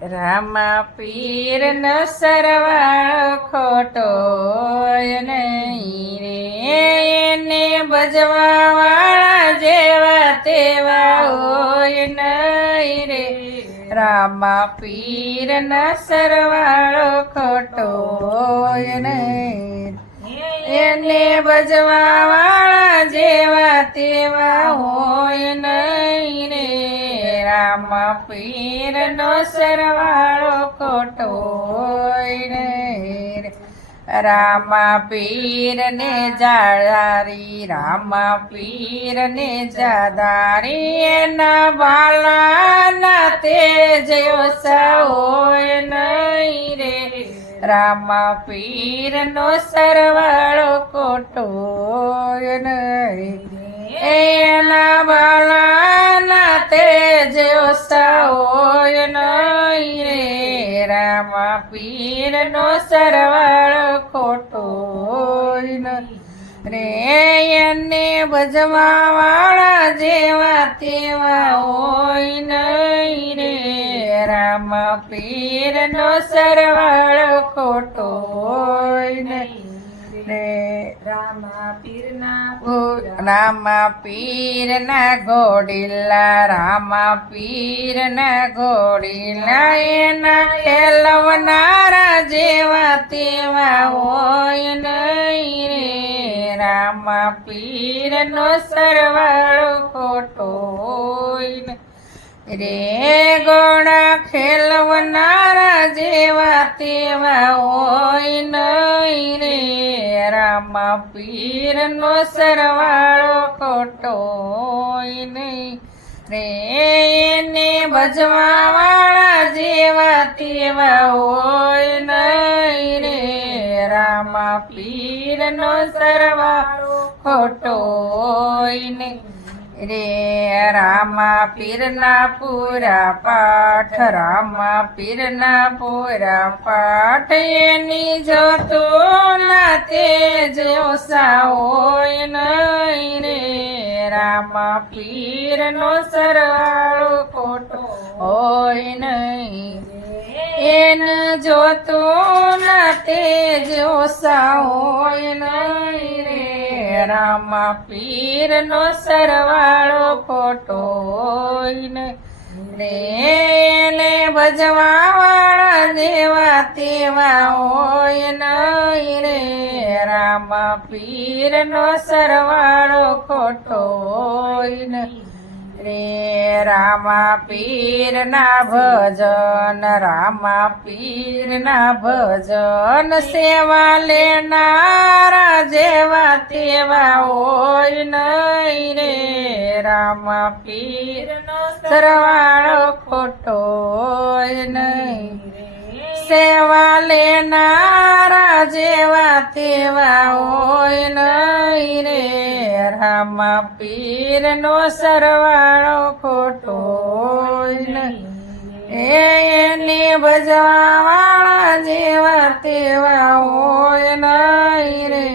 રામા પીર નો સરવાળો ખોટો નહીં રે, એને ભજવા વાળા જેવા તેવા હોય નહીં રે. રામા પીર નો સરવાળો ખોટો નહીં, એને ભજવા વાળા જેવા તેવા હોય નહીં રે. રામા પીર નો સરવાળો ખોટો હોય નહીં રે. રામા પીર ને જાળારી, રામા પીર ને જાદારી, એના બાલાના તેજ ઓછા હોય નહીં રે. રામા પીર નો સરવાળો ખોટો નહીં, એના બાલાના તેજ ઓછા હોય નહીં રે. રામા પીર નો સરવાળો ખોટો નહીં રે, એને ભજવા વાળા જેવા તેવા હોય નહીં રે. રામા પીર નો સરવાળો ખોટો નહીં રે. રામા પીર ના ઘોડીલા, રામા પીર ના ઘોડીલા, એના ખેલવનારા જેવા તેવા હોય નહીં રે. રામા પીર નો સરવાળો ખોટો હોય રે, ગોળા ખેલવનારા જેવા તેવા હોય નહીં રે. રામા પીર નો સરવાળો ખોટો હોય નહીં રે, એને ભજવા વાળા જેવા તેવા હોય નહીં રે. રામા પીર નો સરવાળો ખોટો હોય નહીં રે. રામા પીર ના પૂરા પાઠ, રામા પીર ના પૂરા પાઠ, એની જોતો ના તેજ ઓછા હોય નહીં રે. રામા પીર નો સરવાળો ખોટો હોય નહીં, એને જોતો ના તેજ ઓછા હોય નહીં રે. રામા પીર નો સરવાળો ખોટો હોય નહીં રે, એને ભજવા વાળા જેવા તેવા હોય નહીં રે. રામા પીર નો સરવાળો ખોટો હોય નહીં રે. રામા પીર ના ભજન, રામા પીર ના ભજન, સેવા લેનારા જેવા તેવા હોય નહીં રે. રામા પીર નો સરવાળો ખોટો હોય નહીં રે, સેવા લેનારા જેવા તેવા હોય નહીં રે. રામા પીર નો સરવાળો ખોટો હોય નહીં, એને ભજવા વાળા જેવા તેવા હોય નહીં રે.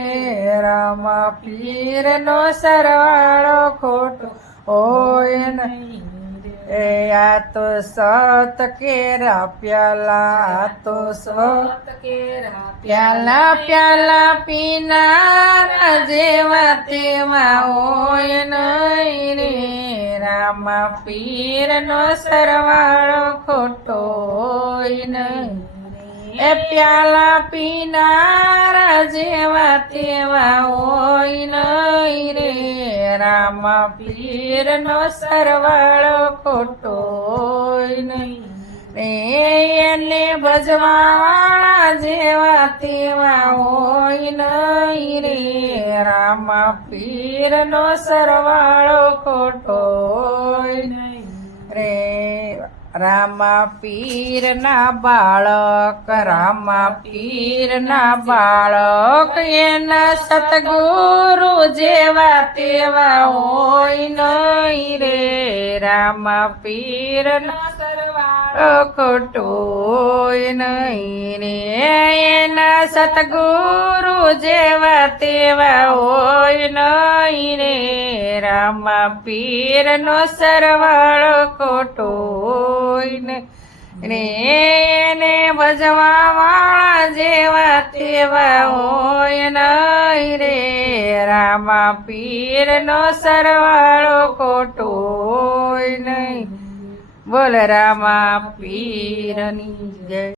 રામા પીર નો સરવાળો ખોટો હોય નહીં. આ તો સત કેરા પ્યાલા, આ તો સત કેરા પ્યાલા, પ્યાલા પીનારા જેવા તેવા હોય નહીં રે. રામા પીર નો સરવાળો ખોટો હોય નહીં, એ પ્યાલા પીનારા જેવા તેવા હોય નહીં રે. રામા પીર નો સરવાળો ખોટો હોય નહીં રે, એને ભજવા વાળા જેવા તેવા હોય નહીં રે. રામા પીર નો સરવાળો ખોટો હોય નહીં રે. રામા પીર ના બાળક, રામા પીર ના બાળક, એના સતગુરુ જેવા તેવા હોય નહીં રે. રામા પીર ના સરવાળો ખોટો હોય નહીં રે, એના સતગુરુ જેવા તેવા હોય નહીં રે. રામા પીર નો સરવાળો ખોટો હોય ને ને એને ભજવા વાળા જેવા તેવા હોય નહીં રે રામા પીરનો સરવાળો ખોટો હોય નહીં. બોલ રામા પીરની જય.